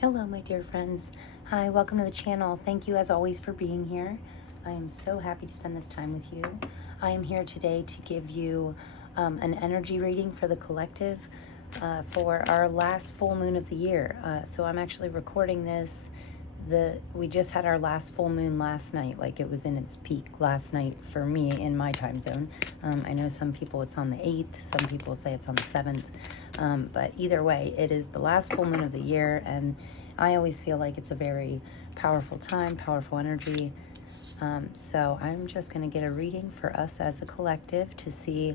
Hello, my dear friends. Hi, welcome to the channel. Thank you, as always, for being here. I am so happy to spend this time with you. I am here today to give you an energy reading for the collective for our last full moon of the year. So I'm actually recording this. We just had our last full moon last night, like it was in its peak last night for me in my time zone. I know some people it's on the 8th, some people say it's on the 7th, but either way, it is the last full moon of the year, and I always feel like it's a very powerful time, powerful energy. So I'm just going to get a reading for us as a collective to see.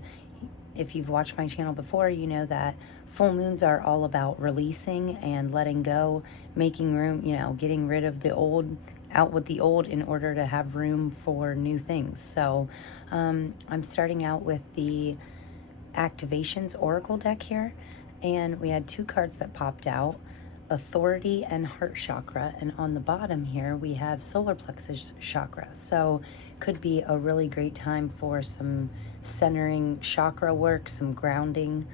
If you've watched my channel before, you know that full moons are all about releasing and letting go, making room, getting rid of the old, out with the old in order to have room for new things. So I'm starting out with the Activations Oracle deck here, and we had two cards that popped out, Authority and Heart Chakra, and on the bottom here we have Solar Plexus Chakra. So could be a really great time for some centering chakra work, some grounding.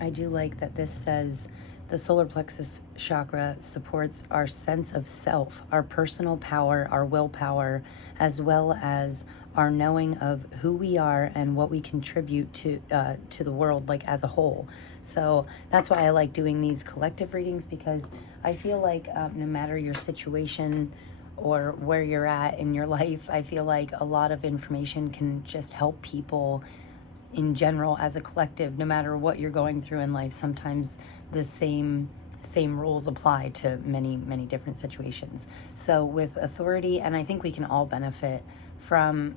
I do like that this says the solar plexus chakra supports our sense of self, our personal power, our willpower, as well as our knowing of who we are and what we contribute to the world, like as a whole. So that's why I like doing these collective readings, because I feel like no matter your situation or where you're at in your life, I feel like a lot of information can just help people in general as a collective, no matter what you're going through in life. Sometimes the same rules apply to many different situations. So with authority, and I think we can all benefit from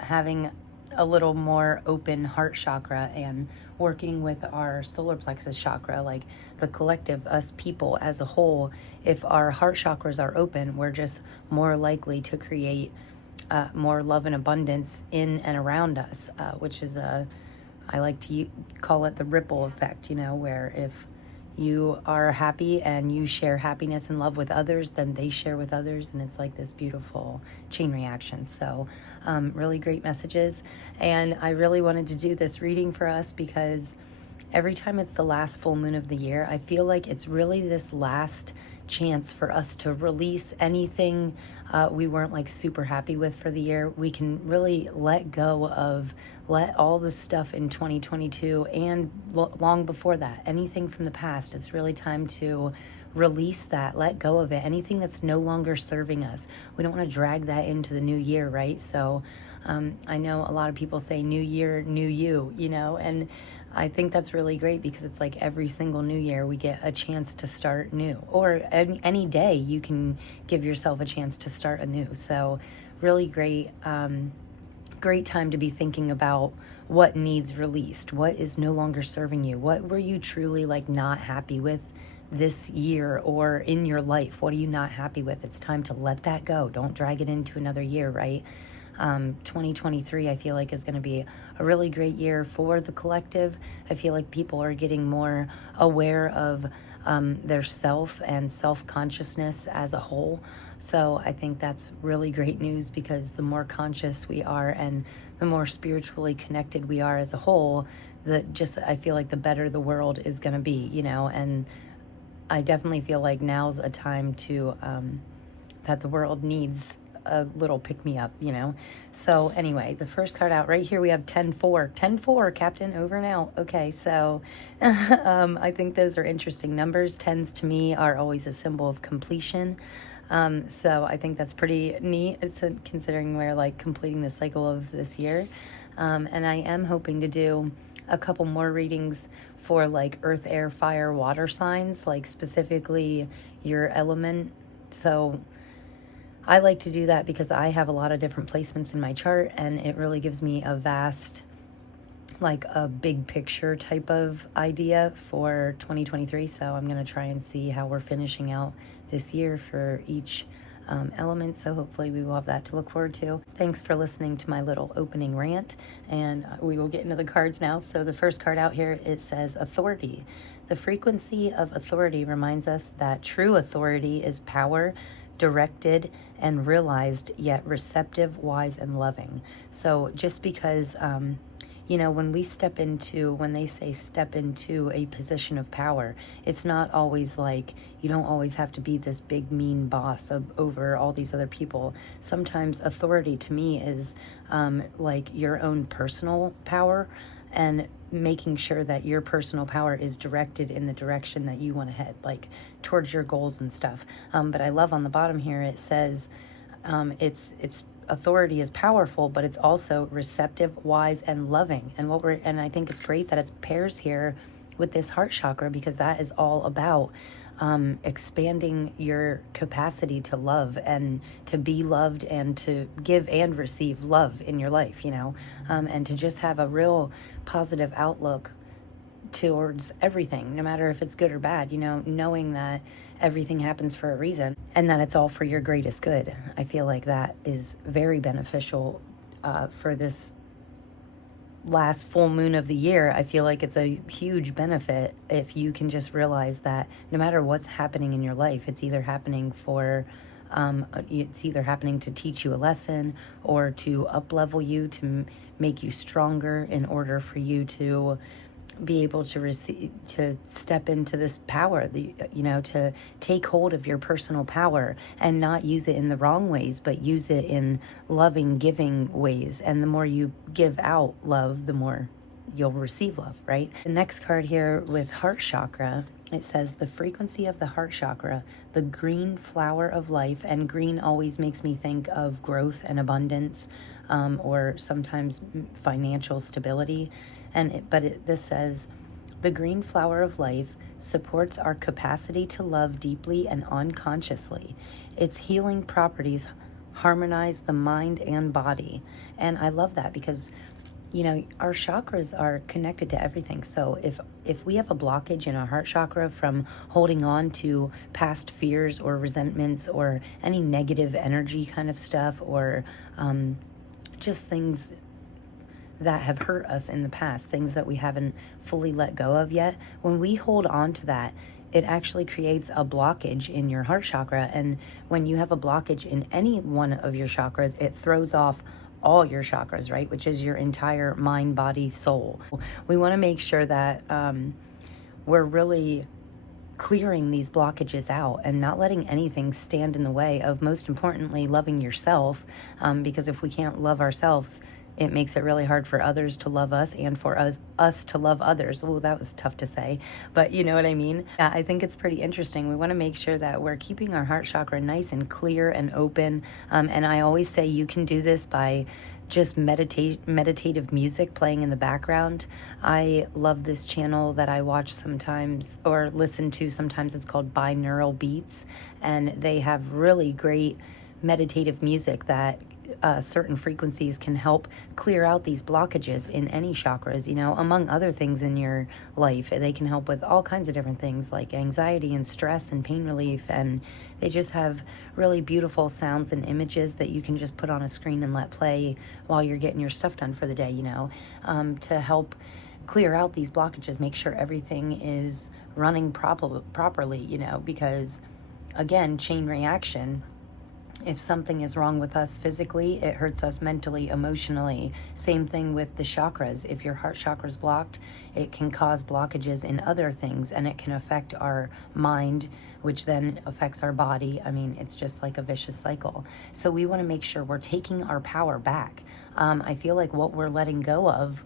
having a little more open heart chakra and working with our solar plexus chakra, like the collective, us people as a whole. If our heart chakras are open, we're just more likely to create more love and abundance in and around us, which is I like to call it the ripple effect, where if you are happy and you share happiness and love with others, then they share with others, and it's like this beautiful chain reaction. So really great messages, and I really wanted to do this reading for us because every time it's the last full moon of the year, I feel like it's really this last chance for us to release anything we weren't like super happy with for the year. We can really let all the stuff in 2022 and long before that, anything from the past. It's really time to release that, let go of it, anything that's no longer serving us. We don't want to drag that into the new year, right? So I know a lot of people say new year, new you, and I think that's really great, because it's like every single new year we get a chance to start new, or any day you can give yourself a chance to start anew. So really great time to be thinking about what needs released, what is no longer serving you, what were you truly like not happy with this year or in your life. What are you not happy with? It's time to let that go. Don't drag it into another year, right? 2023 I feel like is going to be a really great year for the collective. I feel like people are getting more aware of their self and self-consciousness as a whole. So I think that's really great news, because the more conscious we are and the more spiritually connected we are as a whole, I feel like the better the world is going to be, and I definitely feel like now's a time to that the world needs a little pick-me-up, So anyway, the first card out right here, we have 10-4. 10-4, Captain, over and out. Okay, so I think those are interesting numbers. 10s to me are always a symbol of completion. So I think that's pretty neat. It's considering we're like completing the cycle of this year. And I am hoping to do a couple more readings for like earth, air, fire, water signs, like specifically your element. So I like to do that because I have a lot of different placements in my chart, and it really gives me a vast, like a big picture type of idea for 2023. So I'm going to try and see how we're finishing out this year for each element. So hopefully we will have that to look forward to. Thanks for listening to my little opening rant, and we will get into the cards now. So the first card out here, it says authority. The frequency of authority reminds us that true authority is power, directed and realized, yet receptive, wise, and loving. So just because you know, when they say step into a position of power, it's not always like, you don't always have to be this big mean boss over all these other people. Sometimes authority to me is like your own personal power, and making sure that your personal power is directed in the direction that you want to head, like towards your goals and stuff. But I love on the bottom here, it says it's authority is powerful, but it's also receptive, wise, and loving. And I think it's great that it pairs here with this heart chakra, because that is all about expanding your capacity to love and to be loved and to give and receive love in your life, you know, and to just have a real positive outlook towards everything, no matter if it's good or bad, you know, knowing that everything happens for a reason and that it's all for your greatest good. I feel like that is very beneficial for this last full moon of the year. I feel like it's a huge benefit if you can just realize that no matter what's happening in your life, it's either happening to teach you a lesson, or to up level you, to make you stronger, in order for you to be able to receive, to step into this power, you know, to take hold of your personal power and not use it in the wrong ways, but use it in loving, giving ways. And the more you give out love, the more you'll receive love, right? The next card here with heart chakra, it says the frequency of the heart chakra, the green flower of life. And green always makes me think of growth and abundance, or sometimes financial stability. This says, the green flower of life supports our capacity to love deeply and unconsciously. Its healing properties harmonize the mind and body. And I love that, because, you know, our chakras are connected to everything. So if we have a blockage in our heart chakra from holding on to past fears or resentments or any negative energy kind of stuff, or just things that have hurt us in the past, things that we haven't fully let go of yet, when we hold on to that, it actually creates a blockage in your heart chakra. And when you have a blockage in any one of your chakras, it throws off all your chakras, right? Which is your entire mind, body, soul. We want to make sure that we're really clearing these blockages out and not letting anything stand in the way of, most importantly, loving yourself. Because if we can't love ourselves, it makes it really hard for others to love us, and for us to love others. Oh, that was tough to say, but you know what I mean? Yeah, I think it's pretty interesting. We want to make sure that we're keeping our heart chakra nice and clear and open. And I always say you can do this by just meditative music playing in the background. I love this channel that I watch sometimes, or listen to sometimes. It's called Binaural Beats, and they have really great meditative music that certain frequencies can help clear out these blockages in any chakras, you know, among other things in your life. They can help with all kinds of different things like anxiety and stress and pain relief. And they just have really beautiful sounds and images that you can just put on a screen and let play while you're getting your stuff done for the day, you know, to help clear out these blockages, make sure everything is running properly, you know, because again, chain reaction. If something is wrong with us physically, it hurts us mentally, emotionally. Same thing with the chakras. If your heart chakra is blocked, it can cause blockages in other things, and it can affect our mind, which then affects our body. I mean, it's just like a vicious cycle. So we want to make sure we're taking our power back. I feel like what we're letting go of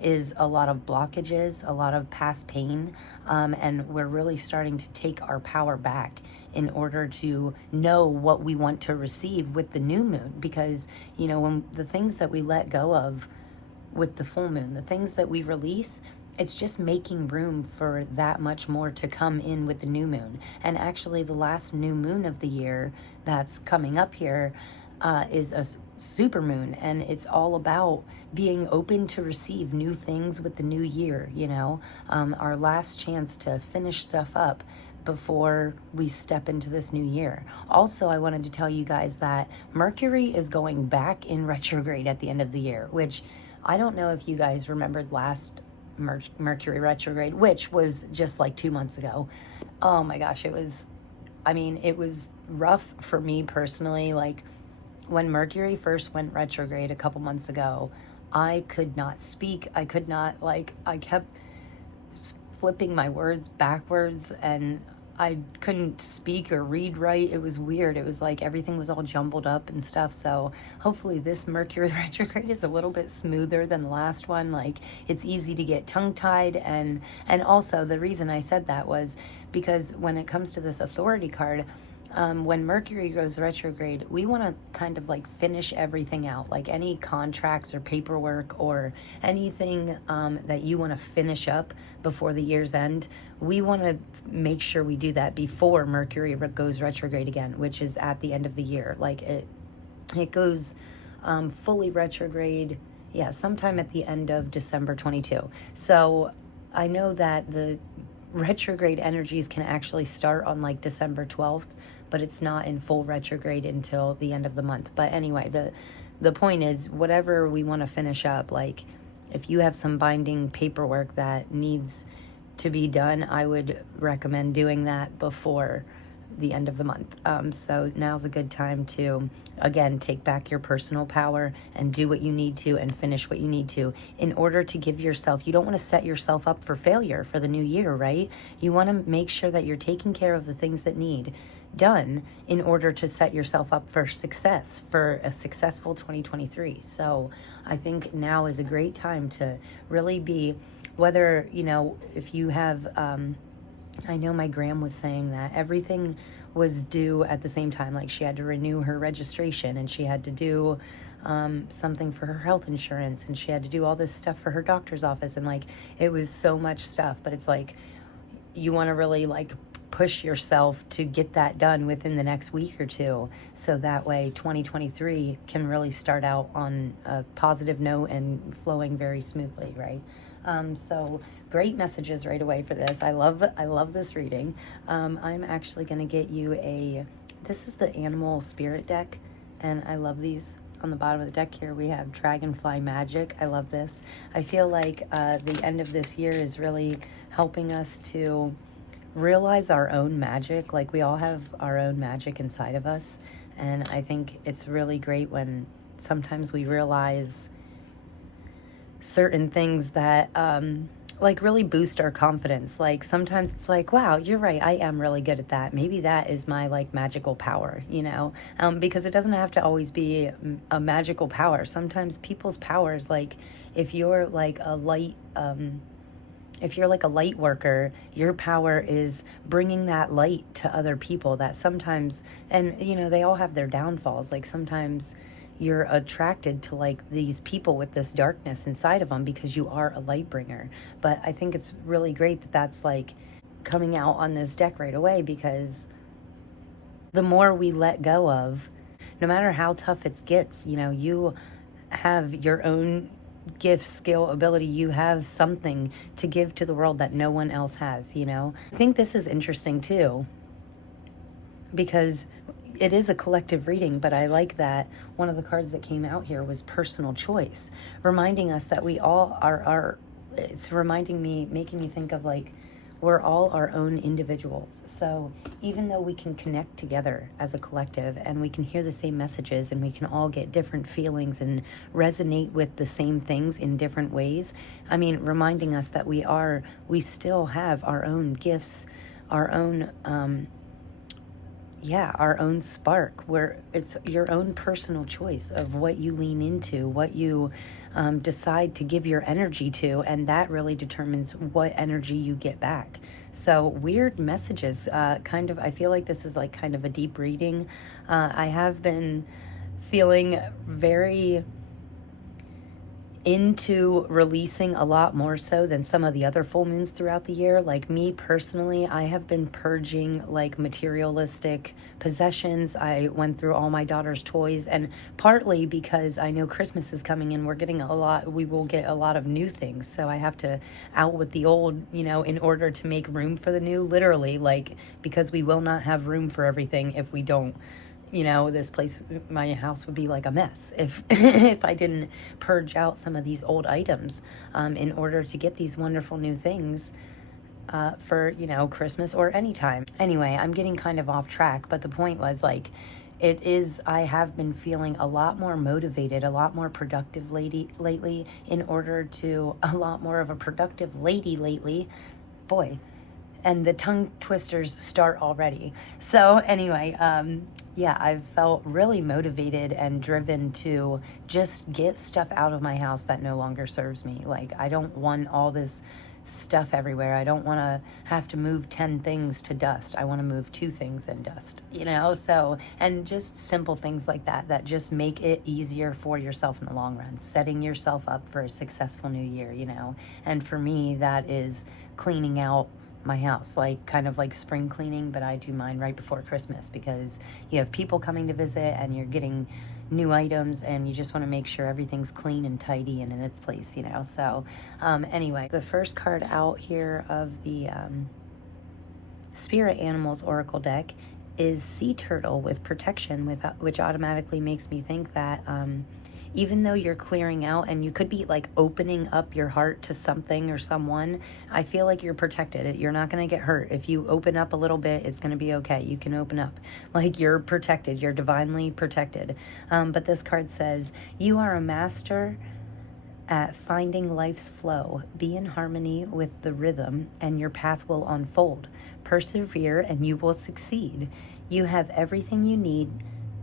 is a lot of blockages, a lot of past pain, and we're really starting to take our power back in order to know what we want to receive with the new moon. Because, you know, when the things that we let go of with the full moon, the things that we release, it's just making room for that much more to come in with the new moon. And actually the last new moon of the year that's coming up here is a super moon, and it's all about being open to receive new things with the new year, you know, our last chance to finish stuff up before we step into this new year. Also, I wanted to tell you guys that Mercury is going back in retrograde at the end of the year, which I don't know if you guys remembered last Mercury retrograde, which was just like 2 months ago. Oh my gosh, it was rough for me personally. Like, when Mercury first went retrograde a couple months ago, I could not speak. I could not, like, I kept flipping my words backwards, and I couldn't speak or read right. It was weird. It was like everything was all jumbled up and stuff. So hopefully this Mercury retrograde is a little bit smoother than the last one. Like, it's easy to get tongue-tied, and also the reason I said that was because when it comes to this authority card, when Mercury goes retrograde, we want to kind of like finish everything out, like any contracts or paperwork or anything that you want to finish up before the year's end. We want to make sure we do that before Mercury goes retrograde again, which is at the end of the year. Like it goes fully retrograde, yeah, sometime at the end of December 22. So I know that the retrograde energies can actually start on like December 12th, but it's not in full retrograde until the end of the month. But anyway, the point is, whatever we want to finish up, like if you have some binding paperwork that needs to be done, I would recommend doing that before the end of the month. So now's a good time to, again, take back your personal power and do what you need to and finish what you need to in order to give yourself, you don't want to set yourself up for failure for the new year, right? You want to make sure that you're taking care of the things that need done in order to set yourself up for success, for a successful 2023. So I think now is a great time to really be, whether, you know, if you have, I know my gram was saying that everything was due at the same time. Like she had to renew her registration, and she had to do something for her health insurance, and she had to do all this stuff for her doctor's office. And like, it was so much stuff, but it's like, you want to really like push yourself to get that done within the next week or two. So that way 2023 can really start out on a positive note and flowing very smoothly, right? So great messages right away for this. I love this reading. I'm actually going to get you this is the animal spirit deck, and I love these. On the bottom of the deck here, we have Dragonfly Magic. I love this. I feel like the end of this year is really helping us to realize our own magic. Like, we all have our own magic inside of us, and I think it's really great when sometimes we realize certain things that like really boost our confidence. Like sometimes it's like, wow, you're right, I am really good at that. Maybe that is my like magical power, you know, because it doesn't have to always be a magical power. Sometimes people's powers, like if you're like a light worker, your power is bringing that light to other people. That sometimes, and you know, they all have their downfalls. Like sometimes you're attracted to like these people with this darkness inside of them because you are a light bringer. But I think it's really great that that's like coming out on this deck right away, because the more we let go of, no matter how tough it gets, you know, you have your own gift, skill, ability. You have something to give to the world that no one else has, you know. I think this is interesting too, because it is a collective reading, but I like that one of the cards that came out here was personal choice, reminding us that we all are it's reminding me, making me think of like, we're all our own individuals. So even though we can connect together as a collective and we can hear the same messages and we can all get different feelings and resonate with the same things in different ways, I mean, reminding us that we still have our own gifts, our own our own spark, where it's your own personal choice of what you lean into, what you decide to give your energy to, and that really determines what energy you get back. So weird messages, I feel like this is like kind of a deep reading. I have been feeling very into releasing a lot more so than some of the other full moons throughout the year. Like me personally, I have been purging like materialistic possessions. I went through all my daughter's toys, and partly because I know Christmas is coming and we will get a lot of new things. So I have to out with the old, you know, in order to make room for the new, literally, like, because we will not have room for everything if we don't. You know, this place, my house would be like a mess if if I didn't purge out some of these old items in order to get these wonderful new things for, you know, Christmas or any time. Anyway, I'm getting kind of off track, but the point was like, I have been feeling a lot more motivated, a lot more productive lately, in order to, a lot more of a productive lady lately. Boy, and the tongue twisters start already. So anyway, yeah, I've felt really motivated and driven to just get stuff out of my house that no longer serves me. Like, I don't want all this stuff everywhere. I don't want to have to move 10 things to dust. I want to move 2 things in dust, you know? So, and just simple things like that, that just make it easier for yourself in the long run, setting yourself up for a successful new year, you know? And for me, that is cleaning out my house, like kind of like spring cleaning, but I do mine right before Christmas because you have people coming to visit and you're getting new items and you just want to make sure everything's clean and tidy and in its place, you know? So anyway, the first card out here of the Spirit Animals Oracle deck is Sea Turtle with protection, which automatically makes me think that even though you're clearing out and you could be like opening up your heart to something or someone, I feel like you're protected. You're not going to get hurt. If you open up a little bit, it's going to be okay. You can open up. Like, you're protected. You're divinely protected. But this card says, you are a master at finding life's flow. Be in harmony with the rhythm and your path will unfold. Persevere and you will succeed. You have everything you need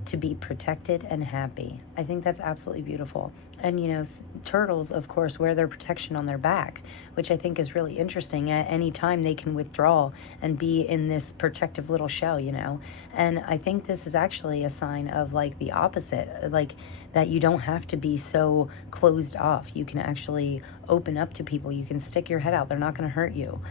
to be protected and happy. I think that's absolutely beautiful. And, you know, turtles, of course, wear their protection on their back, which I think is really interesting. At any time, they can withdraw and be in this protective little shell, you know. And I think this is actually a sign of, like, the opposite, like, that you don't have to be so closed off. You can actually open up to people. You can stick your head out. They're not going to hurt you.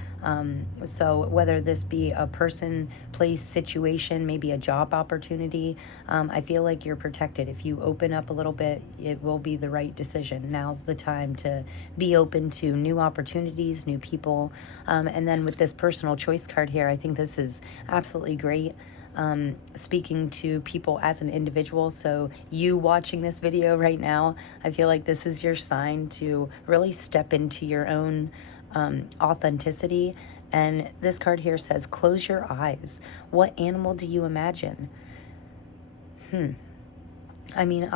So whether this be a person, place, situation, maybe a job opportunity, I feel like you're protected. If you open up a little bit, it will be the right decision. Now's the time to be open to new opportunities, new people. And then with this personal choice card here, I think this is absolutely great. Speaking to people as an individual. So you watching this video right now, I feel like this is your sign to really step into your own authenticity. And this card here says, close your eyes. What animal do you imagine? I mean,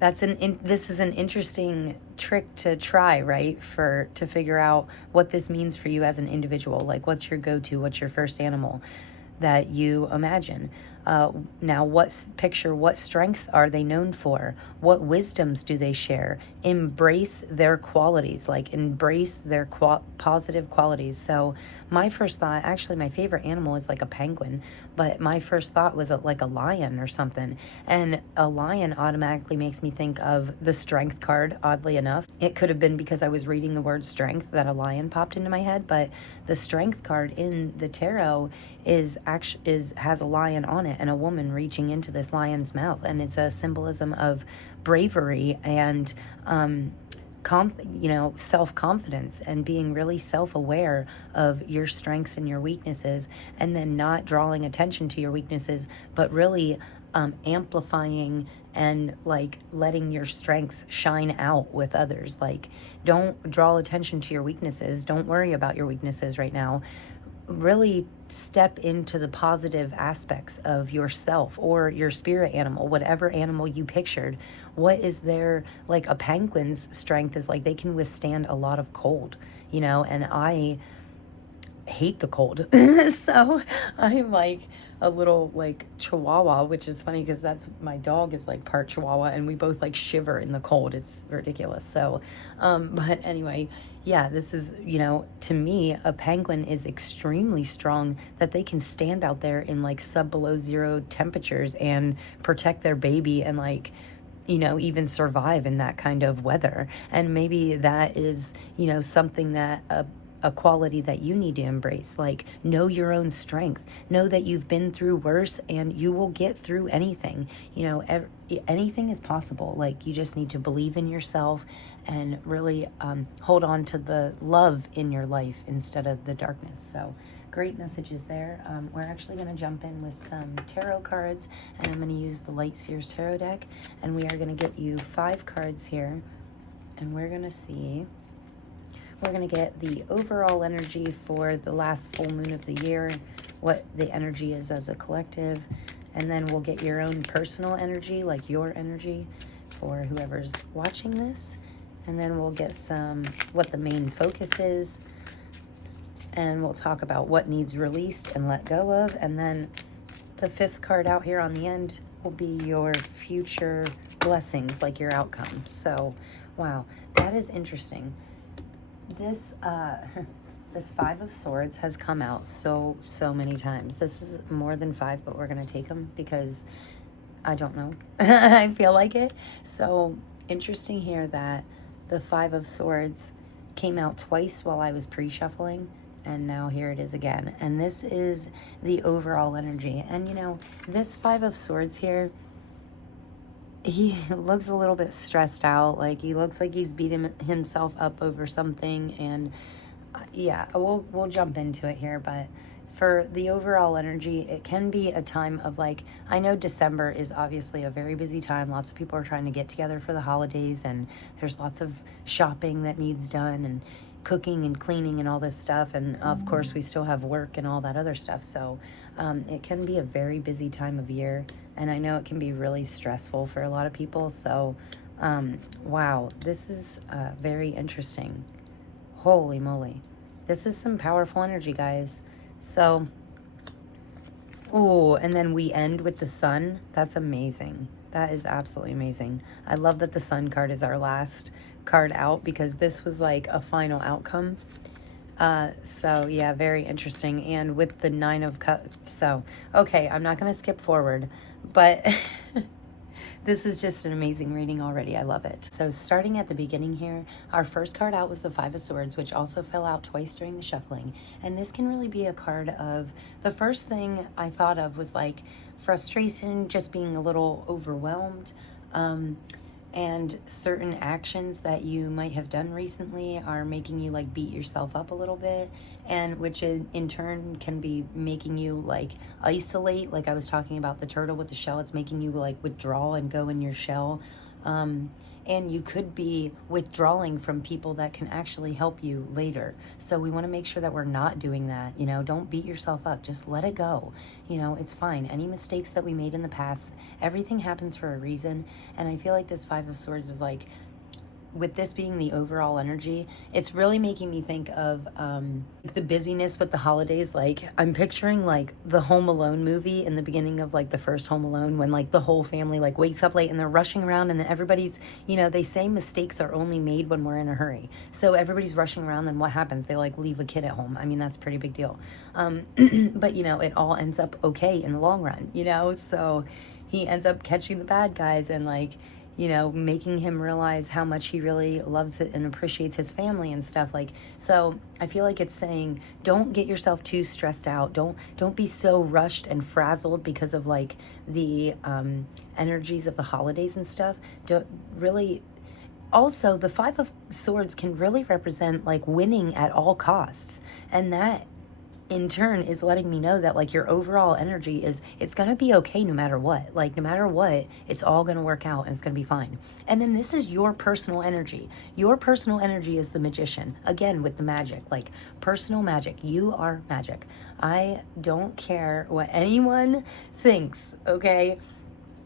this is an interesting trick to try, right? To figure out what this means for you as an individual. Like, what's your go-to? What's your first animal that you imagine? Now, what strengths are they known for? What wisdoms do they share? Embrace their qualities, like embrace their positive qualities. So my first thought, actually my favorite animal is like a penguin, but my first thought was like a lion or something. And a lion automatically makes me think of the strength card, oddly enough. It could have been because I was reading the word strength that a lion popped into my head, but the strength card in the tarot has a lion on it and a woman reaching into this lion's mouth, and it's a symbolism of bravery and self-confidence and being really self-aware of your strengths and your weaknesses, and then not drawing attention to your weaknesses, but really amplifying and like letting your strengths shine out with others. Like, don't draw attention to your weaknesses. Don't worry about your weaknesses right now. Really step into the positive aspects of yourself or your spirit animal, whatever animal you pictured. What is their, like a penguin's strength is like they can withstand a lot of cold, you know, and I hate the cold. So I'm like a little like chihuahua, which is funny because my dog is like part chihuahua and we both like shiver in the cold. It's ridiculous. So but anyway, yeah, this is, you know, to me, a penguin is extremely strong, that they can stand out there in like below zero temperatures and protect their baby and like, you know, even survive in that kind of weather. And maybe that is, you know, something that a quality that you need to embrace. Like, know your own strength. Know that you've been through worse and you will get through anything. You know, anything is possible. Like, you just need to believe in yourself and really hold on to the love in your life instead of the darkness. So great messages there. We're actually going to jump in with some tarot cards, and I'm going to use the Light Seers Tarot deck, and we are going to get you 5 cards here, and we're going to see. We're going to get the overall energy for the last full moon of the year, what the energy is as a collective, and then we'll get your own personal energy, like your energy for whoever's watching this. And then we'll get some, what the main focus is, and we'll talk about what needs released and let go of. And then the fifth card out here on the end will be your future blessings, like your outcome. So, wow, that is interesting. This, this Five of Swords has come out so many times. This is more than five, but we're going to take them because I don't know. I feel like it. So, interesting here that the Five of Swords came out twice while I was pre-shuffling, and now here it is again. And this is the overall energy. And, you know, this Five of Swords here, he looks a little bit stressed out. Like, he looks like he's beating himself up over something. And, yeah, we'll jump into it here. But for the overall energy, it can be a time of, like, I know December is obviously a very busy time. Lots of people are trying to get together for the holidays, and there's lots of shopping that needs done, and cooking and cleaning and all this stuff. And of course, we still have work and all that other stuff. So it can be a very busy time of year. And I know it can be really stressful for a lot of people. So, wow, this is very interesting. Holy moly. This is some powerful energy, guys. So, oh, and then we end with the Sun. That's amazing. That is absolutely amazing. I love that the Sun card is our last card out, because this was like a final outcome. So yeah, very interesting. And with the Nine of Cups. So, okay, I'm not going to skip forward, but this is just an amazing reading already. I love it. So starting at the beginning here, our first card out was the Five of Swords, which also fell out twice during the shuffling. And this can really be a card of, the first thing I thought of was like frustration, just being a little overwhelmed. And certain actions that you might have done recently are making you like beat yourself up a little bit, and which in turn can be making you like isolate. Like I was talking about the turtle with the shell, it's making you like withdraw and go in your shell. And you could be withdrawing from people that can actually help you later. So we want to make sure that we're not doing that. You know, don't beat yourself up. Just let it go. You know, it's fine. Any mistakes that we made in the past, everything happens for a reason. And I feel like this Five of Swords is like, with this being the overall energy, it's really making me think of the busyness with the holidays. Like I'm picturing like the Home Alone movie in the beginning of like the first Home Alone, when like the whole family like wakes up late and they're rushing around, and then everybody's, you know, they say mistakes are only made when we're in a hurry. So everybody's rushing around, then what happens? They like leave a kid at home. I mean, that's a pretty big deal. But you know, it all ends up okay in the long run, you know? So he ends up catching the bad guys and like, you know, making him realize how much he really loves it and appreciates his family and stuff. Like, so I feel like it's saying, don't get yourself too stressed out. Don't be so rushed and frazzled because of like the energies of the holidays and stuff. Don't really. Also, the Five of Swords can really represent like winning at all costs, and that in turn is letting me know that like your overall energy is, it's going to be okay no matter what. Like no matter what, it's all going to work out and it's going to be fine. And then this is your personal energy. Your personal energy is the Magician. Again, with the magic, like personal magic. You are magic. I don't care what anyone thinks, okay?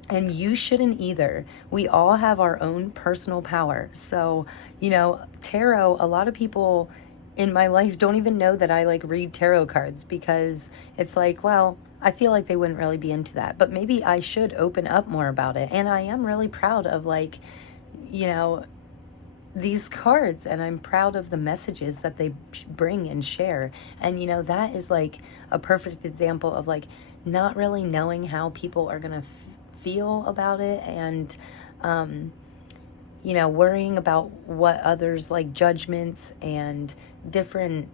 And you shouldn't either. We all have our own personal power. So, you know, tarot, a lot of people in my life don't even know that I like read tarot cards, because it's like, well, I feel like they wouldn't really be into that, but maybe I should open up more about it. And I am really proud of like, you know, these cards, and I'm proud of the messages that they bring and share. And you know, that is like a perfect example of like not really knowing how people are gonna feel about it, and you know, worrying about what others like, judgments and different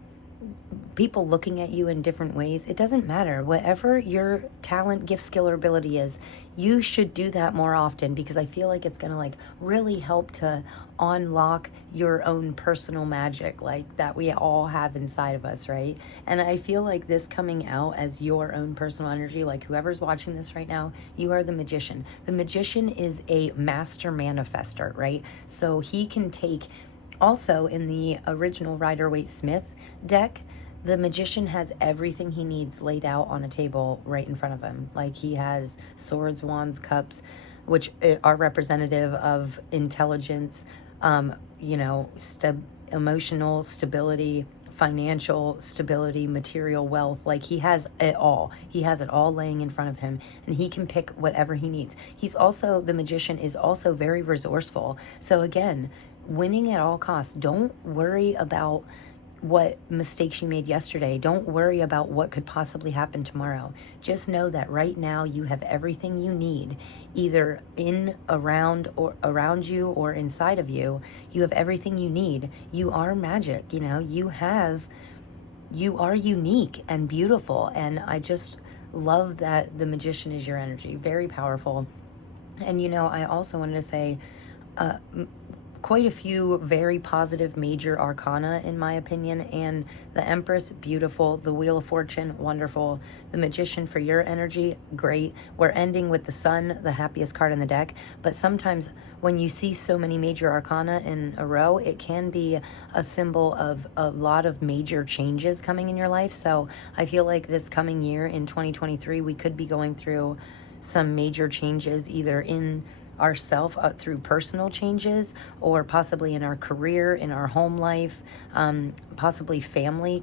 people looking at you in different ways. It doesn't matter. Whatever your talent, gift, skill, or ability is, you should do that more often, because I feel like it's going to like really help to unlock your own personal magic, like that we all have inside of us, right? And I feel like this coming out as your own personal energy, like whoever's watching this right now, you are the Magician. The Magician is a master manifester, right? So he can take, also in the original Rider-Waite-Smith deck, The magician has everything he needs laid out on a table right in front of him. Like, he has swords, wands, cups, which are representative of intelligence, you know, emotional stability, financial stability, material wealth. Like, he has it all. He has it all laying in front of him, and he can pick whatever he needs. He's also, the magician is also very resourceful. So again, winning at all costs. Don't worry about what mistakes you made yesterday. Don't worry about what could possibly happen tomorrow. Just know that right now you have everything you need, either in, around, or around you, or inside of you. You have everything you need. You are magic, you know, you are unique and beautiful. And I just love that the magician is your energy. Very powerful. And, you know, I also wanted to say, quite a few very positive major arcana, in my opinion. And the Empress, beautiful. The Wheel of Fortune, wonderful. The Magician, for your energy, great. We're ending with the Sun, the happiest card in the deck. But sometimes when you see so many major arcana in a row, it can be a symbol of a lot of major changes coming in your life. So I feel like this coming year in 2023, we could be going through some major changes, either in ourself through personal changes, or possibly in our career, in our home life, possibly family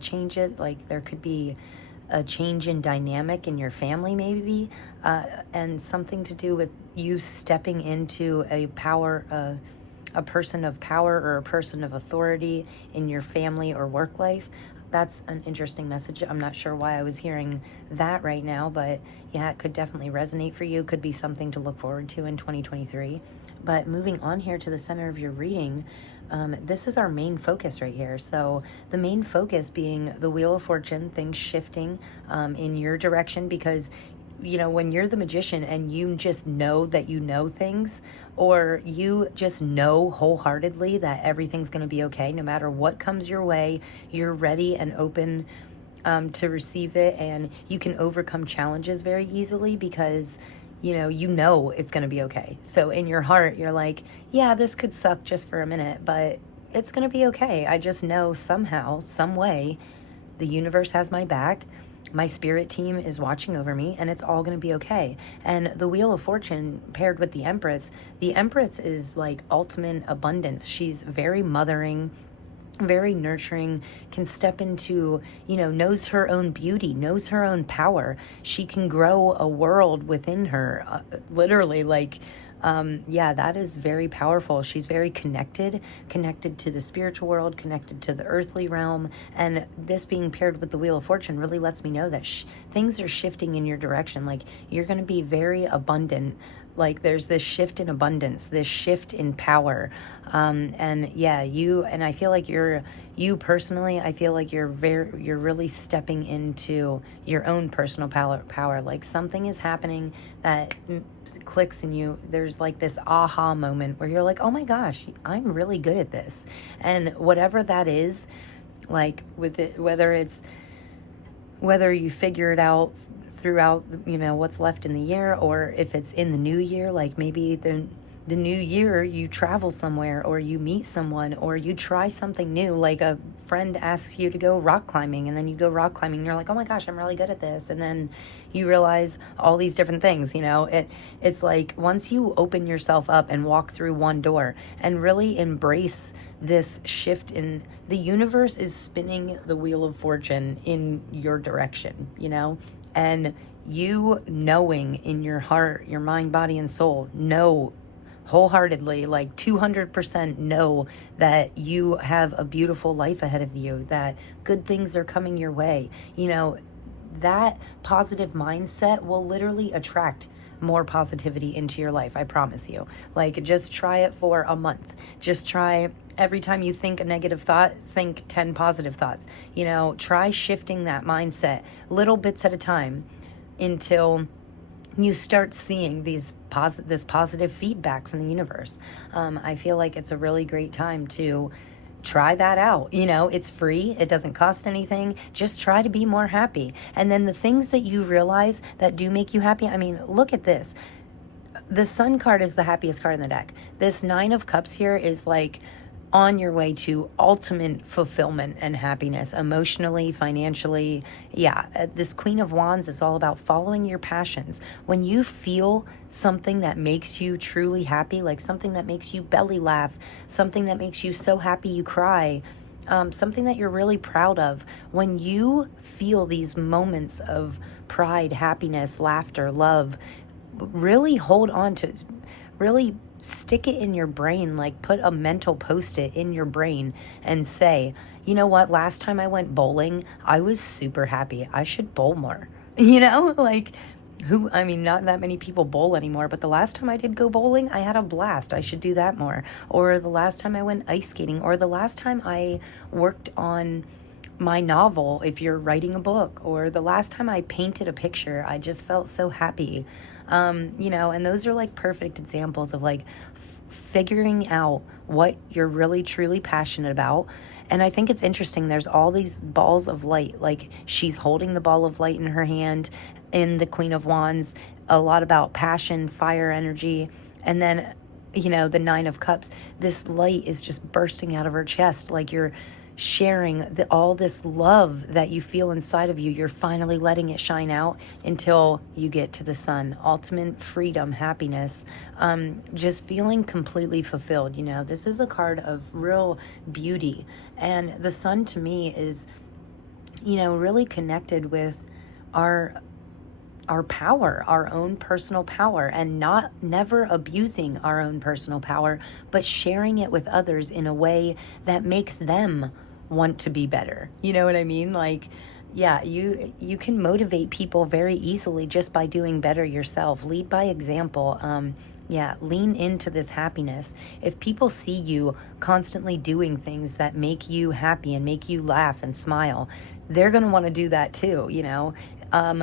changes. Like, there could be a change in dynamic in your family, maybe, and something to do with you stepping into a person of power, or a person of authority in your family or work life. That's an interesting message. I'm not sure why I was hearing that right now, but yeah, it could definitely resonate for you. Could be something to look forward to in 2023. But moving on here to the center of your reading, this is our main focus right here. So the main focus being the Wheel of Fortune, things shifting in your direction, because you know, when you're the magician and you just know that you know things, or you just know wholeheartedly that everything's going to be okay, no matter what comes your way, you're ready and open to receive it, and you can overcome challenges very easily because you know it's going to be okay. So in your heart, you're like, yeah, this could suck just for a minute, but it's going to be okay. I just know somehow, some way, the universe has my back. My spirit team is watching over me, and it's all going to be okay. And the Wheel of Fortune paired with the Empress is like ultimate abundance. She's very mothering, very nurturing, can step into, knows her own beauty, knows her own power. She can grow a world within her, literally, like, yeah, that is very powerful. She's very connected to the spiritual world, connected to the earthly realm. And this being paired with the Wheel of Fortune really lets me know that things are shifting in your direction. Like, you're going to be very abundant. Like, there's this shift in abundance, this shift in power. And yeah, I feel like you personally, I feel like you're really stepping into your own personal power. Like, something is happening that clicks in you. There's like this aha moment where you're like, oh my gosh, I'm really good at this. And whatever that is, like with it, whether you figure it out throughout, what's left in the year, or if it's in the new year, like maybe the new year you travel somewhere, or you meet someone, or you try something new. Like, a friend asks you to go rock climbing, and then you go rock climbing, and you're like, oh my gosh, I'm really good at this. And then you realize all these different things. It's like, once you open yourself up and walk through one door and really embrace this shift in the universe, is spinning the Wheel of Fortune in your direction, and you knowing in your heart, your mind, body, and soul, know wholeheartedly, like 200% know that you have a beautiful life ahead of you, that good things are coming your way. That positive mindset will literally attract more positivity into your life. I promise you. Like, just try it for a month. Just try, every time you think a negative thought, think 10 positive thoughts. Try shifting that mindset little bits at a time until you start seeing this positive feedback from the universe. I feel like it's a really great time to try that out. It's free. It doesn't cost anything. Just try to be more happy. And then the things that you realize that do make you happy. I mean, look at this. The Sun card is the happiest card in the deck. This 9 of Cups here is like on your way to ultimate fulfillment and happiness, emotionally, financially. Yeah, this Queen of Wands is all about following your passions. When you feel something that makes you truly happy, like something that makes you belly laugh, something that makes you so happy you cry, something that you're really proud of, when you feel these moments of pride, happiness, laughter, love, really hold on to, really stick it in your brain, like put a mental post-it in your brain and say, you know what, last time I went bowling, I was super happy. I should bowl more. Like I mean, not that many people bowl anymore, but the last time I did go bowling, I had a blast. I should do that more. Or the last time I went ice skating, or the last time I worked on my novel, if you're writing a book, or the last time I painted a picture, I just felt so happy. And those are like perfect examples of like figuring out what you're really truly passionate about. And I think it's interesting, there's all these balls of light, like she's holding the ball of light in her hand in the Queen of Wands, a lot about passion, fire energy, and then the Nine of Cups, this light is just bursting out of her chest, like you're sharing all this love that you feel inside of you. You're finally letting it shine out until you get to the sun. Ultimate freedom, happiness, just feeling completely fulfilled. This is a card of real beauty. And the sun to me is, really connected with our power, our own personal power, and never abusing our own personal power, but sharing it with others in a way that makes them want to be better. You know what I mean? Like, yeah, you can motivate people very easily just by doing better yourself. Lead by example. Lean into this happiness. If people see you constantly doing things that make you happy and make you laugh and smile, they're going to want to do that too,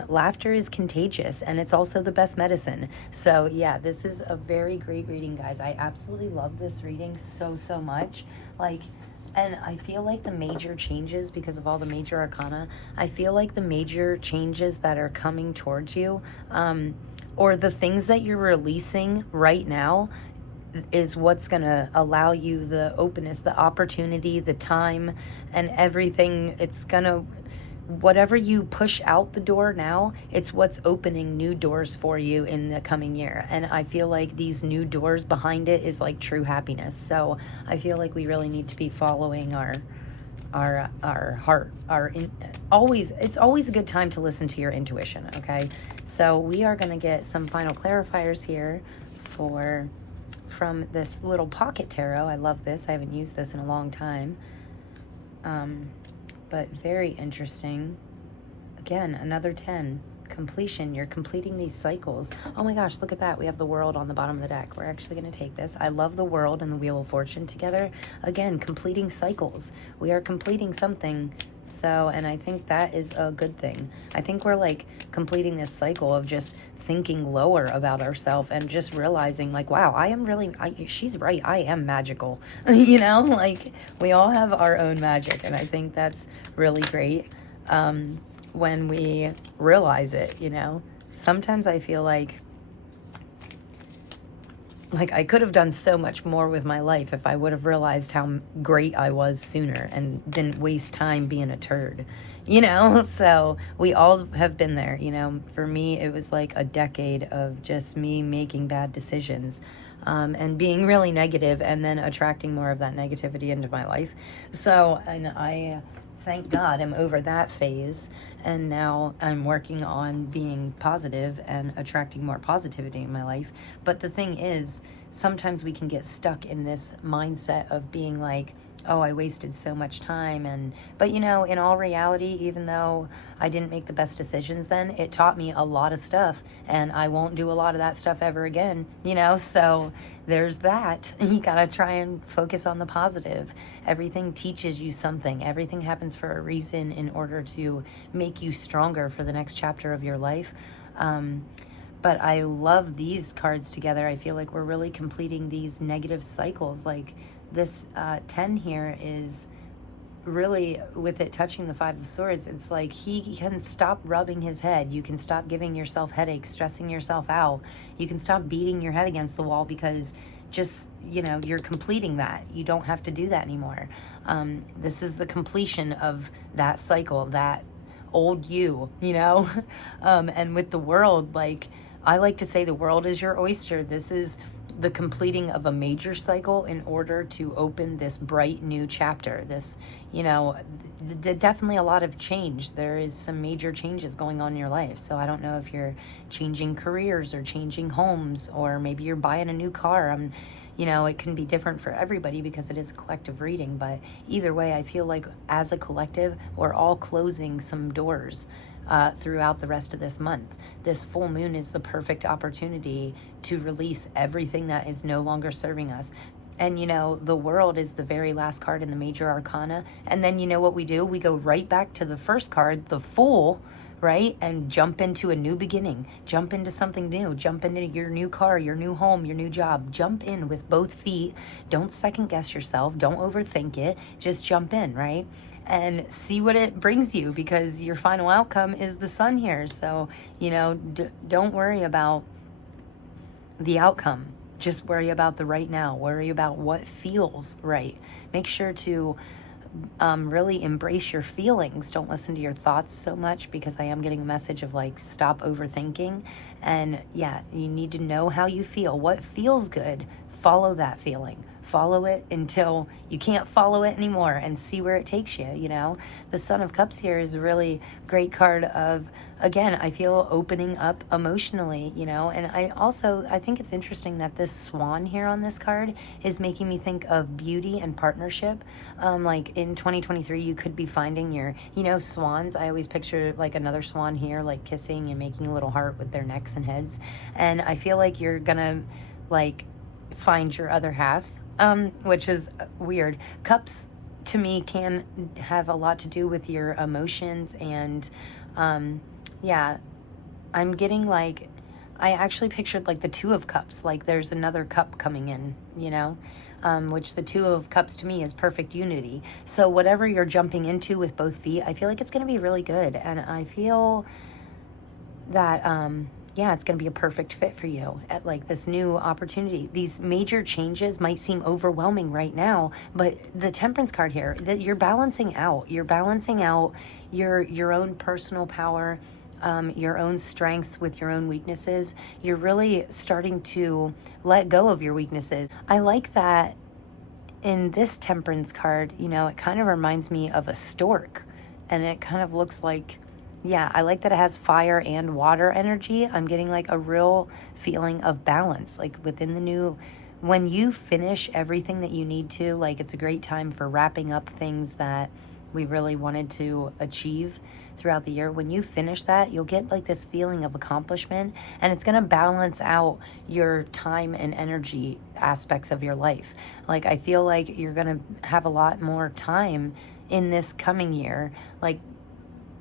Laughter is contagious, and it's also the best medicine. So yeah, this is a very great reading, guys. I absolutely love this reading so much. And I feel like the major changes, because of all the major arcana, I feel like the major changes that are coming towards you, or the things that you're releasing right now, is what's going to allow you the openness, the opportunity, the time, and everything. It's going to, whatever you push out the door now, it's what's opening new doors for you in the coming year. And I feel like these new doors behind it is like true happiness. So I feel like we really need to be following our heart, it's always a good time to listen to your intuition. Okay. So we are going to get some final clarifiers here from this little pocket tarot. I love this. I haven't used this in a long time. But very interesting. Again, another 10. Completion. You're completing these cycles. Oh my gosh, look at that. We have the World on the bottom of the deck. We're actually going to take this. I love the World and the Wheel of Fortune together. Again, completing cycles. We are completing something. So, and I think that is a good thing. I think we're like completing this cycle of just thinking lower about ourselves and just realizing like, wow, she's right. I am magical. Like we all have our own magic. And I think that's really great. When we realize it, sometimes I feel like I could have done so much more with my life if I would have realized how great I was sooner and didn't waste time being a turd, so we all have been there. For me, it was like a decade of just me making bad decisions, and being really negative, and then attracting more of that negativity into my life. So, and I thank God I'm over that phase, and now I'm working on being positive and attracting more positivity in my life. But the thing is, sometimes we can get stuck in this mindset of being like, oh, I wasted so much time. But in all reality, even though I didn't make the best decisions then, it taught me a lot of stuff, and I won't do a lot of that stuff ever again, so there's that. You gotta try and focus on the positive. Everything teaches you something. Everything happens for a reason, in order to make you stronger for the next chapter of your life. But I love these cards together. I feel like we're really completing these negative cycles. Like this 10 here is really, with it touching the 5 of Swords, it's like he can stop rubbing his head. You can stop giving yourself headaches, stressing yourself out. You can stop beating your head against the wall, because just, you're completing that. You don't have to do that anymore. This is the completion of that cycle, that old you, and with the world, like, I like to say the world is your oyster. This is the completing of a major cycle in order to open this bright new chapter. This, definitely a lot of change. There is some major changes going on in your life. So I don't know if you're changing careers or changing homes, or maybe you're buying a new car. It can be different for everybody because it is a collective reading. But either way, I feel like as a collective, we're all closing some doors throughout the rest of this month. This full moon is the perfect opportunity to release everything that is no longer serving us. And the world is the very last card in the major arcana. And then what we do? We go right back to the first card, the Fool, right? And jump into a new beginning. Jump into something new. Jump into your new car, your new home, your new job. Jump in with both feet. Don't second guess yourself. Don't overthink it. Just jump in, right? And see what it brings you, because your final outcome is the sun here. So, don't worry about the outcome. Just worry about the right now. Worry about what feels right. Make sure to really embrace your feelings. Don't listen to your thoughts so much, because I am getting a message of like, stop overthinking. And yeah, you need to know how you feel. What feels good, follow that feeling. Follow it until you can't follow it anymore, and see where it takes you. The Son of Cups here is a really great card of, again, I feel opening up emotionally, and I think it's interesting that this swan here on this card is making me think of beauty and partnership. Like in 2023, you could be finding your, swans. I always picture like another swan here, like kissing and making a little heart with their necks and heads. And I feel like you're gonna like find your other half, which is weird. Cups to me can have a lot to do with your emotions. And yeah, I'm getting like, I actually pictured like the Two of Cups, like there's another cup coming in, which the Two of Cups to me is perfect unity. So whatever you're jumping into with both feet, I feel like it's going to be really good. And I feel that it's going to be a perfect fit for you at like this new opportunity. These major changes might seem overwhelming right now, but the Temperance card here, that you're balancing out. You're balancing out your own personal power, your own strengths with your own weaknesses. You're really starting to let go of your weaknesses. I like that in this Temperance card, it kind of reminds me of a stork, and it kind of looks like, yeah, I like that it has fire and water energy. I'm getting like a real feeling of balance, like within the new, when you finish everything that you need to, like it's a great time for wrapping up things that we really wanted to achieve throughout the year. When you finish that, you'll get like this feeling of accomplishment, and it's going to balance out your time and energy aspects of your life. Like I feel like you're going to have a lot more time in this coming year. Like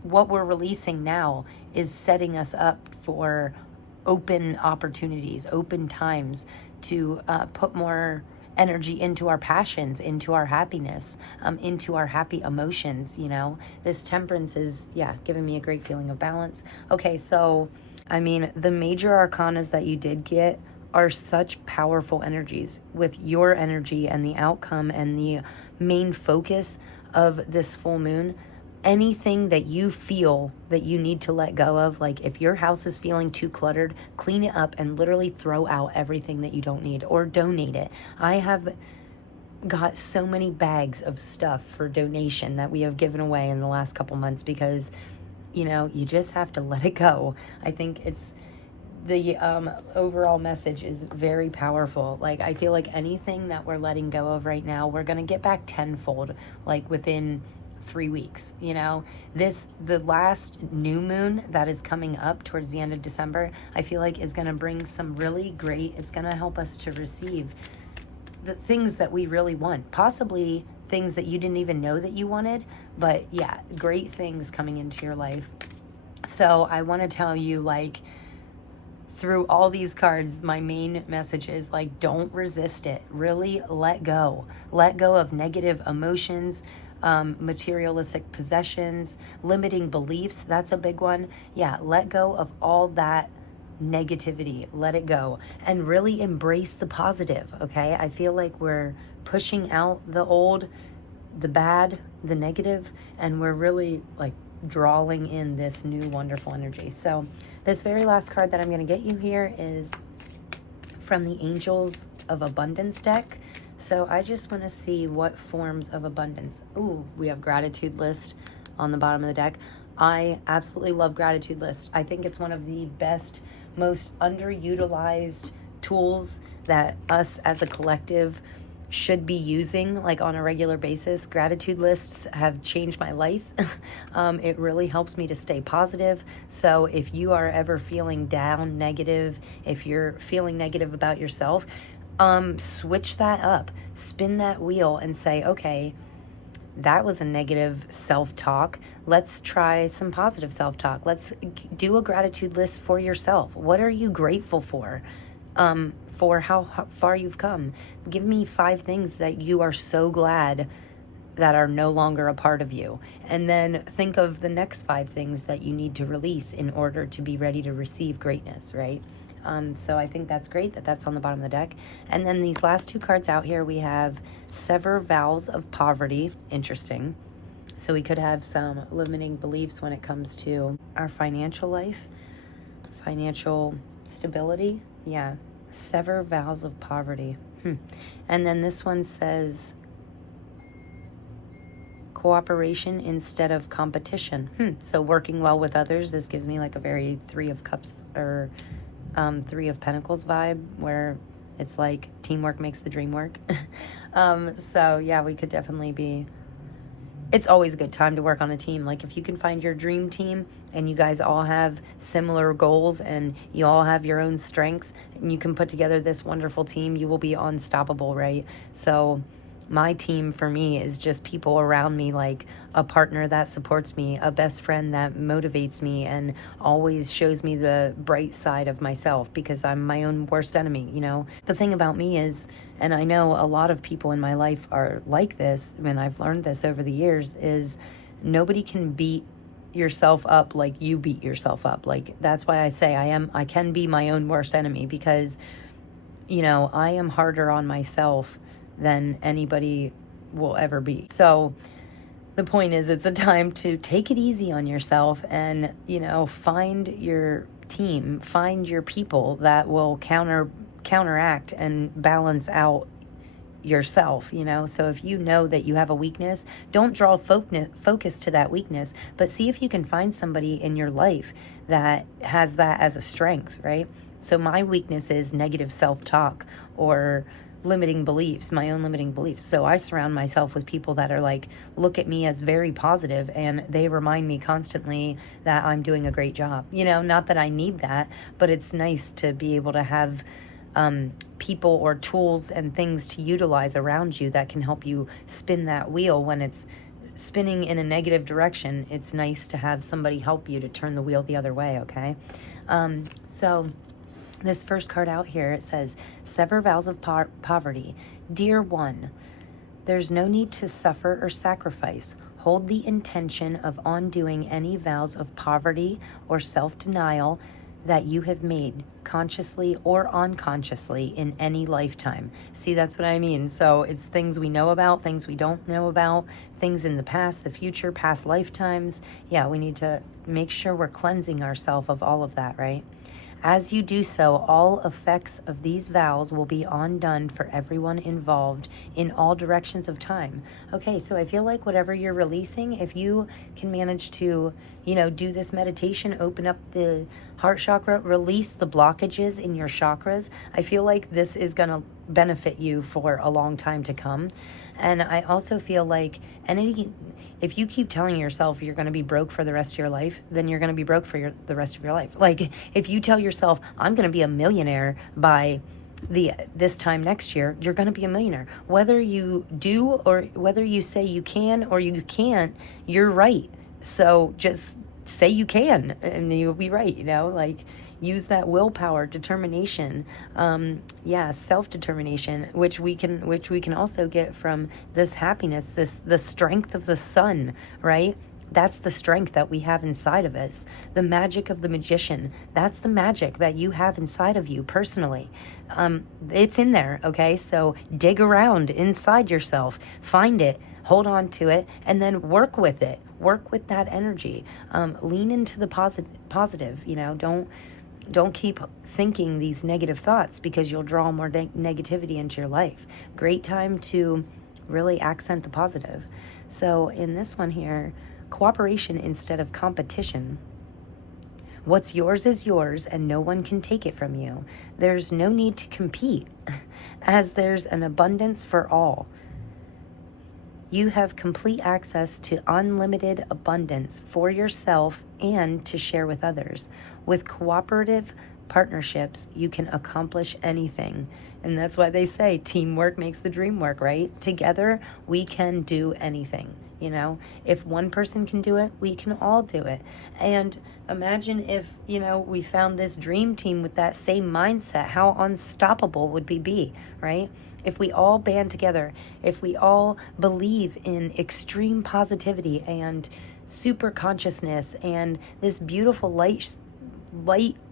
what we're releasing now is setting us up for open opportunities, open times to put more energy into our passions, into our happiness, into our happy emotions. This Temperance is, giving me a great feeling of balance. Okay, so I mean, the major arcanas that you did get are such powerful energies. With your energy and the outcome and the main focus of this full moon, anything that you feel that you need to let go of, like if your house is feeling too cluttered, clean it up and literally throw out everything that you don't need, or donate it. I have got so many bags of stuff for donation that we have given away in the last couple months, because you just have to let it go. I think it's the overall message is very powerful. Like I feel like anything that we're letting go of right now, we're gonna get back tenfold, like within 3 weeks. The last new moon that is coming up towards the end of December, I feel like is going to bring some really great, it's going to help us to receive the things that we really want, possibly things that you didn't even know that you wanted, but yeah, great things coming into your life. So I want to tell you, like, through all these cards, my main message is like, don't resist it. Really let go of negative emotions, materialistic possessions, limiting beliefs. That's a big one. Yeah, let go of all that negativity, let it go, and really embrace the positive, okay? I feel like we're pushing out the old, the bad, the negative, and we're really like drawing in this new wonderful energy. So this very last card that I'm going to get you here is from the Angels of Abundance deck. So I just want to see what forms of abundance. Ooh, we have gratitude list on the bottom of the deck. I absolutely love gratitude list. I think it's one of the best, most underutilized tools that us as a collective should be using like on a regular basis. Gratitude lists have changed my life. It really helps me to stay positive. So if you are ever feeling down, negative, if you're feeling negative about yourself, switch that up, spin that wheel and say, okay, that was a negative self-talk. Let's try some positive self-talk. Let's do a gratitude list for yourself. What are you grateful for how far you've come? Give me 5 things that you are so glad that are no longer a part of you. And then think of the next 5 things that you need to release in order to be ready to receive greatness, right? So I think that's great that that's on the bottom of the deck. And then these last 2 cards out here, we have Sever Vows of Poverty. Interesting. So we could have some limiting beliefs when it comes to our financial life, financial stability. Yeah. Sever Vows of Poverty. And then this one says cooperation instead of competition. So working well with others. This gives me like a very 3 of Cups or 3 of Pentacles vibe, where it's like teamwork makes the dream work. So yeah, we could definitely be, it's always a good time to work on a team. Like if you can find your dream team and you guys all have similar goals and you all have your own strengths and you can put together this wonderful team, you will be unstoppable, right? So my team for me is just people around me, like a partner that supports me, a best friend that motivates me and always shows me the bright side of myself, because I'm my own worst enemy, you know? The thing about me is, and I know a lot of people in my life are like this, and I've learned this over the years, is nobody can beat yourself up like you beat yourself up. Like that's why I say I can be my own worst enemy, because, you know, I am harder on myself than anybody will ever be. So the point is, it's a time to take it easy on yourself and, you know, find your team, find your people that will counteract and balance out yourself, you know? So if you know that you have a weakness, don't draw focus to that weakness, but see if you can find somebody in your life that has that as a strength, right? So my weakness is negative self-talk or limiting beliefs, my own limiting beliefs. So I surround myself with people that are like, look at me as very positive, and they remind me constantly that I'm doing a great job. You know, not that I need that, but it's nice to be able to have people or tools and things to utilize around you that can help you spin that wheel when it's spinning in a negative direction. It's nice to have somebody help you to turn the wheel the other way, okay? So this first card out here, it says, Sever Vows of Poverty. Dear one, there's no need to suffer or sacrifice. Hold the intention of undoing any vows of poverty or self-denial that you have made, consciously or unconsciously, in any lifetime. See, that's what I mean. So it's things we know about, things we don't know about, things in the past, the future, past lifetimes. Yeah, we need to make sure we're cleansing ourselves of all of that, right? As you do so, all effects of these vows will be undone for everyone involved in all directions of time. Okay, so I feel like whatever you're releasing, if you can manage to, you know, do this meditation, open up the heart chakra, release the blockages in your chakras, I feel like this is going to benefit you for a long time to come. And I also feel like if you keep telling yourself you're going to be broke for the rest of your life, then you're going to be broke for the rest of your life. Like if you tell yourself, I'm going to be a millionaire by this time next year, you're going to be a millionaire. Whether you do or whether you say you can or you can't, you're right. So just say you can and you'll be right, you know, like use that willpower, determination, self-determination, which we can also get from this happiness, the strength of the sun, right? That's the strength that we have inside of us. The magic of the magician, that's the magic that you have inside of you personally. It's in there, okay? So dig around inside yourself, find it, hold on to it, and then work with it. Work with that energy. Lean into the positive, you know, don't keep thinking these negative thoughts, because you'll draw more negativity into your life. Great time to really accent the positive. So in this one here, cooperation instead of competition. What's yours is yours, and no one can take it from you. There's no need to compete, as there's an abundance for all. You have complete access to unlimited abundance for yourself and to share with others. With cooperative partnerships, you can accomplish anything. And that's why they say teamwork makes the dream work, right? Together, we can do anything. You know, if one person can do it, we can all do it. And imagine if, you know, we found this dream team with that same mindset, how unstoppable would we be, right? If we all band together, if we all believe in extreme positivity and super consciousness and this beautiful light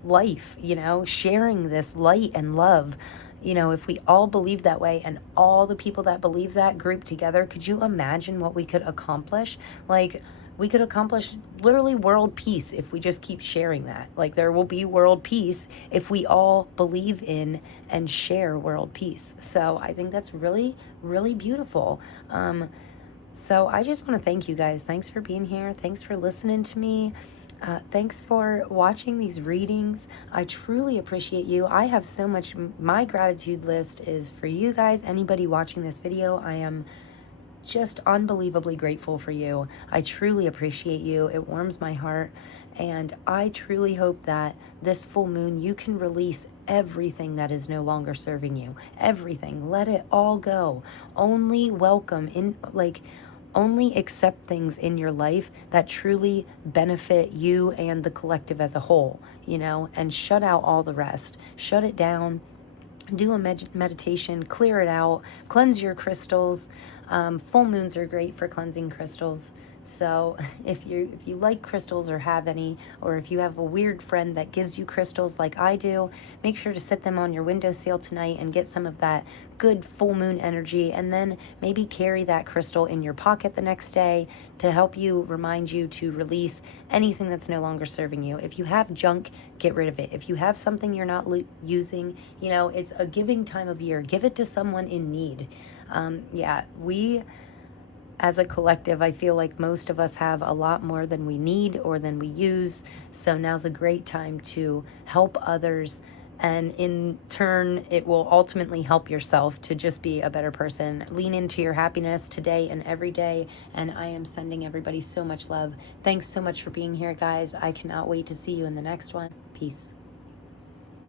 life, you know, sharing this light and love. You know, if we all believe that way, and all the people that believe that group together, could you imagine what we could accomplish? Like, we could accomplish literally world peace if we just keep sharing that. Like, there will be world peace if we all believe in and share world peace. So I think that's really, really beautiful. So I just want to thank you guys. Thanks for being here. Thanks for listening to me. Thanks for watching these readings. I truly appreciate you. I have so much. My gratitude list is for you guys. Anybody watching this video, I am just unbelievably grateful for you. I truly appreciate you. It warms my heart. And I truly hope that this full moon, you can release everything that is no longer serving you. Everything. Let it all go. Only welcome in, like, only accept things in your life that truly benefit you and the collective as a whole, you know, and shut out all the rest. Shut it down. Do a meditation, clear it out, cleanse your crystals. Full moons are great for cleansing crystals. So if you like crystals or have any, or if you have a weird friend that gives you crystals like I do, make sure to set them on your windowsill tonight and get some of that good full moon energy, and then maybe carry that crystal in your pocket the next day to help you, remind you to release anything that's no longer serving you. If you have junk, get rid of it. If you have something you're not using, you know, it's a giving time of year. Give it to someone in need. We as a collective, I feel like most of us have a lot more than we need or than we use. So now's a great time to help others. And in turn, it will ultimately help yourself to just be a better person. Lean into your happiness today and every day. And I am sending everybody so much love. Thanks so much for being here, guys. I cannot wait to see you in the next one. Peace.